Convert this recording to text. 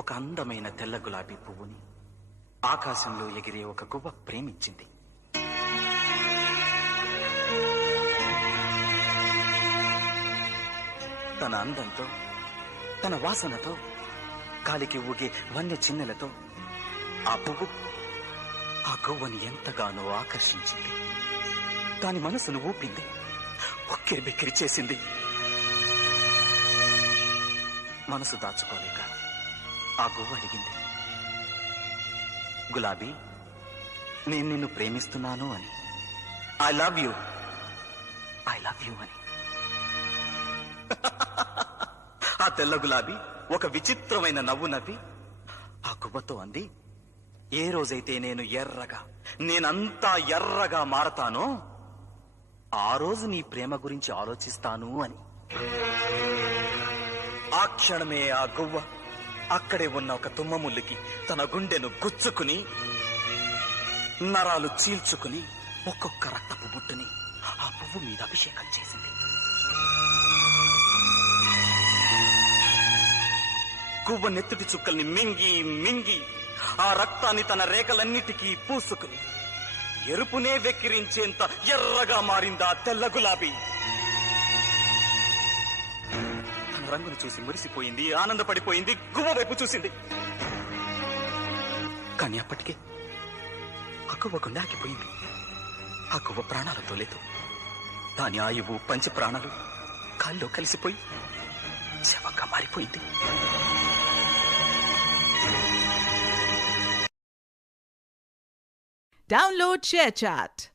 ఒక అందమైన తెల్ల గులాబీ పువ్వుని ఆకాశంలో ఎగిరే ఒక గువ్వ ప్రేమించింది తన అందంతో తన వాసనతో గాలికి ఊగే వన్య చిన్నెలతో ఆ పువ్వు ఆ గువ్వని ఎంతగానో ఆకర్షించింది దాని మనసును ఊపింది ఒక్కరి బిక్కిరి చేసింది మనసు దాచుకోలేక ఆ గువ్వ అడిగింది గులాబీ నేను నిన్ను ప్రేమిస్తున్నాను అని I love you I love you అని ఆ తెల్ల గులాబీ ఒక విచిత్రమైన నవ్వు నవ్వి ఆ గువ్వతో అంది ఏ రోజైతే నేను ఎర్రగా నేనంతా ఎర్రగా మారతానో ఆ రోజు నీ ప్రేమ గురించి ఆలోచిస్తాను అని ఆ క్షణమే ఆ గువ్వ అక్కడే ఉన్న ఒక తుమ్మముల్లికి తన గుండెను గుచ్చుకుని నరాలు చీల్చుకుని ఒక్కొక్క రక్తపు బుట్టుని ఆ పువ్వు మీద అభిషేకం చేసింది కువ్వ నెత్తుటి చుక్కల్ని మింగి మింగి ఆ రక్తాన్ని తన రేఖలన్నిటికీ పూసుకుని ఎరుపునే వెక్కిరించేంత ఎర్రగా మారిందా తెల్ల గులాబీ రంగును చూసి మురిసిపోయింది ఆనందపడిపోయింది గువ్వ వైపు చూసింది కానీ అప్పటికే ఆ గువ్వకు నాకిపోయింది ఆ గువ్వ ప్రాణాలతో లేదు దాని ఆయువు పంచ ప్రాణాలు కాల్లో కలిసిపోయి శవంగా మారిపోయింది Download ShareChat.